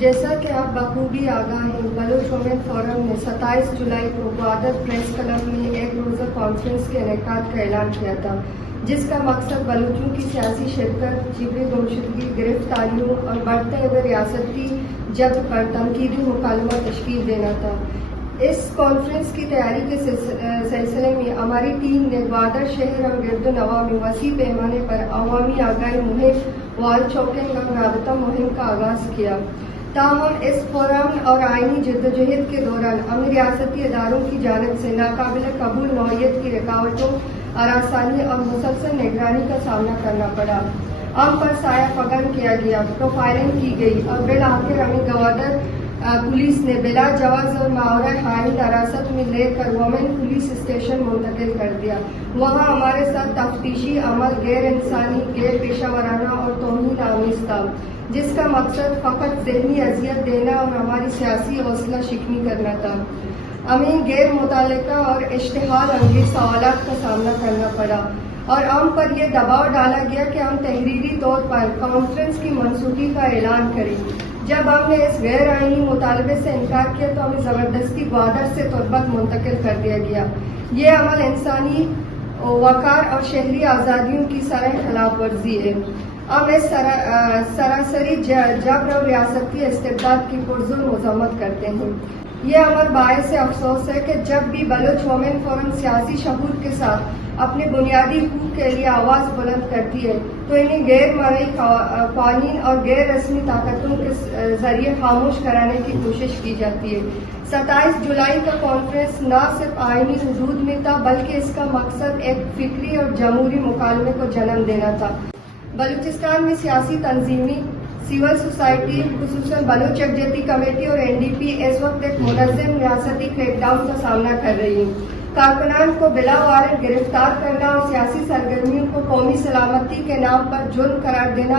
جیسا کہ آپ بخوبی آگاہ ہیں، بلوچ وومن فورم نے 27 جولائی کو گوادر پریس کلب میں ایک روزہ کانفرنس کے انعقاد کا اعلان کیا تھا، جس کا مقصد بلوچوں کی سیاسی شرکت، جبری گمشدگی، گرفتاریوں اور بڑھتے ہوئے ریاستی جبر پر تنقیدی مکالمہ تشکیل دینا تھا۔ اس کانفرنس کی تیاری کے سلسلے میں ہماری ٹیم نے گوادر شہر اور گرد و نواح میں وسیع پیمانے پر عوامی آگاہی مہم وال چوکنگ اور رابطہ مہم کا آغاز کیا۔ تاہم اس فورم اور آئینی جدوجہد کے دوران ہمیں ریاستی اداروں کی جانب سے ناقابل قبول نوعیت کی رکاوٹوں، ہراسانی اور مسلسل نگرانی کا سامنا کرنا پڑا۔ ہم پر سایہ فگن کیا گیا، پروفائلنگ کی گئی اور بالآخر ہمیں گوادر پولیس نے بلا جواز اور ماورائے حائل حراست میں لے کر وومن پولیس اسٹیشن منتقل کر دیا۔ وہاں ہمارے ساتھ تفتیشی عمل غیر انسانی، غیر پیشہ ورانہ اور توہین آمیز تھا، جس کا مقصد فقط ذہنی اذیت دینا اور ہماری سیاسی حوصلہ شکنی کرنا تھا۔ ہمیں غیر متعلقہ اور اشتعال انگیز سوالات کا سامنا کرنا پڑا اور ہم پر یہ دباؤ ڈالا گیا کہ ہم تحریری طور پر کانفرنس کی منسوخی کا اعلان کریں۔ جب ہم نے اس غیر آئینی مطالبے سے انکار کیا تو ہمیں زبردستی گوادر سے تربت منتقل کر دیا گیا۔ یہ عمل انسانی وقار اور شہری آزادیوں کی سرح خلاف ورزی ہے۔ ہم اس سراسری جبر اور ریاستی استبداد کی پرزور مذمت کرتے ہیں۔ یہ عمل باعث افسوس ہے کہ جب بھی بلوچ وومن فورم سیاسی شعور کے ساتھ اپنے بنیادی حقوق کے لیے آواز بلند کرتی ہے تو انہیں غیر مرئی قوانین اور غیر رسمی طاقتوں کے ذریعے خاموش کرانے کی کوشش کی جاتی ہے۔ 27 جولائی کا کانفرنس نہ صرف آئینی حدود میں تھا بلکہ اس کا مقصد ایک فکری اور جمہوری مکالمے کو جنم دینا تھا۔ بلوچستان میں سیاسی تنظیمیں، سول سوسائٹی، خصوصاً بلوچ یکجہتی کمیٹی اور NDP اس وقت ایک منظم ریاستی کریک ڈاؤن کا سامنا کر رہی ہیں۔ کارکنان کو بلا وارنٹ گرفتار کرنا اور سیاسی سرگرمیوں کو قومی سلامتی کے نام پر جرم قرار دینا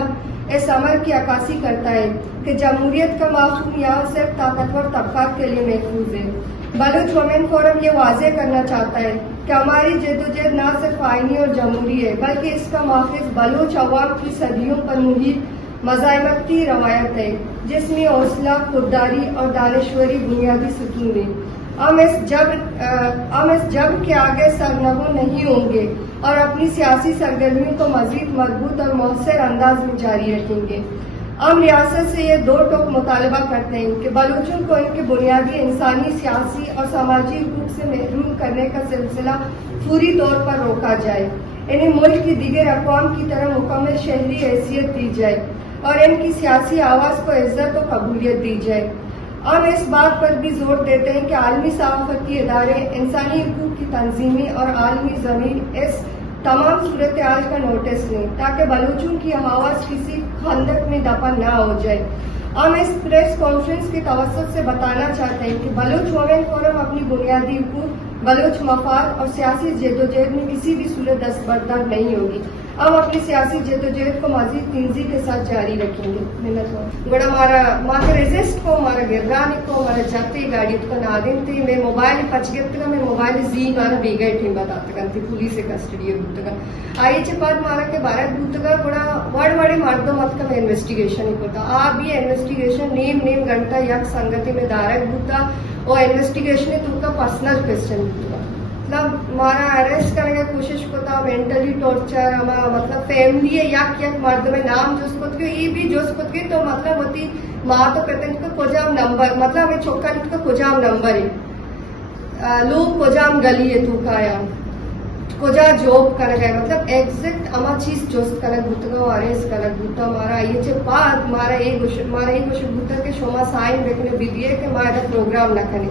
اس عمل کی عکاسی کرتا ہے کہ جمہوریت کا مفہوم یہاں صرف طاقتور طبقات کے لیے محفوظ ہے۔ بلوچ وومن فورم یہ واضح کرنا چاہتا ہے کہ ہماری جدوجہد نہ صرف آئینی اور جمہوری ہے بلکہ اس کا ماخذ بلوچ عوام کی صدیوں پر محیط مزاحمتی روایت ہے، جس میں حوصلہ، خودداری اور دانشوری بنیادی ستون ہے۔ ہم اس جبر کے آگے سرنگوں نہیں ہوں گے اور اپنی سیاسی سرگرمیوں کو مزید مضبوط اور مؤثر انداز میں جاری رکھیں گے۔ ہم ریاست سے یہ دو ٹوک مطالبہ کرتے ہیں کہ بلوچوں کو ان کے بنیادی انسانی، سیاسی اور سماجی حقوق سے محروم کرنے کا سلسلہ فوری طور پر روکا جائے، انہیں ملک کی دیگر اقوام کی طرح مکمل شہری حیثیت دی جائے اور ان کی سیاسی آواز کو عزت و قبولیت دی جائے۔ ہم اس بات پر بھی زور دیتے ہیں کہ عالمی صحافتی ادارے، انسانی حقوق کی تنظیمیں اور عالمی ضمیر اس تمام صورتحال کا نوٹس لیں تاکہ بلوچوں کی آواز کسی خندق میں دفن نہ ہو جائے۔ ہم اس پریس کانفرنس کے توسط سے بتانا چاہتے ہیں کہ بلوچ وومن فورم اپنی بنیادی حقوق، بلوچ مفاد اور سیاسی جدوجہد میں کسی بھی صورت دستبردار نہیں ہوگی۔ ہم اپنی سیاسی جدوجہد کو مزید تیزی کے ساتھ جاری رکھیں گے۔ گڑا ہمارا ریزسٹ کو ہمارا گردانی کو ہمارا جاتے گاڑی تو نادن تھی میں موبائل پچگت میں موبائل زی مارا بیگا ٹیم بتاتا تھی پولیس کسٹڈی ہوتا آئی چپات مارا کے بارہ بوتگا بڑا وڑ وڑی مردوں مت کا میں انویسٹیگیشن ہی ہوتا آپ یہ انویسٹیگیشن نیم گھنٹہ یک سنگتی میں دارک ہوتا اور انویسٹیگیشن تو کا پرسنل کوشچن ہوتا مطلب ہمارا اریسٹ کرنے کی کوشش ہوتا مینٹلی ٹارچر ہمارا مطلب فیملی ہے یک مرد میں نام جس کو یہ بھی جس کو تو مطلب ہوتی ماں تو کہتے ہیں کجام نمبر مطلب ہمیں چھوکا کا کجام نمبر ہے لوگ کجام گلی ہے تو کایا کجا جاب کر گئے مطلب ایگزیکٹ اما چیز جوست کرک بوتگا اریسٹ کرک بوتا ہمارا یہ چھ بعد ہمارا ایک گوشت بوتا کہ شما سائن رکھنے بھی دیے کہ ہمارا پروگرام نہ کریں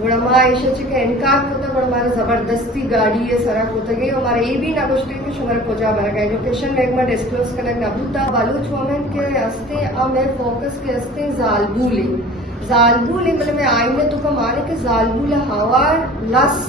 بڑا ماں ایشا چھ کہ انکار ہوتا بڑا ہمارا زبردستی گاڑی ہے سڑک ہوتا گئی ہمارا یہ بھی نہ گوشتے کہ شمار کجا بھر گئے لوکیشن میں ایک بار ڈسکلوز کرنے نہ بوتا بلوچ وومن کے ہستے اب میں فوکس کے ہستے زالبول مطلب میں آئینے تو کا مانے کہ زالبول ہوا لس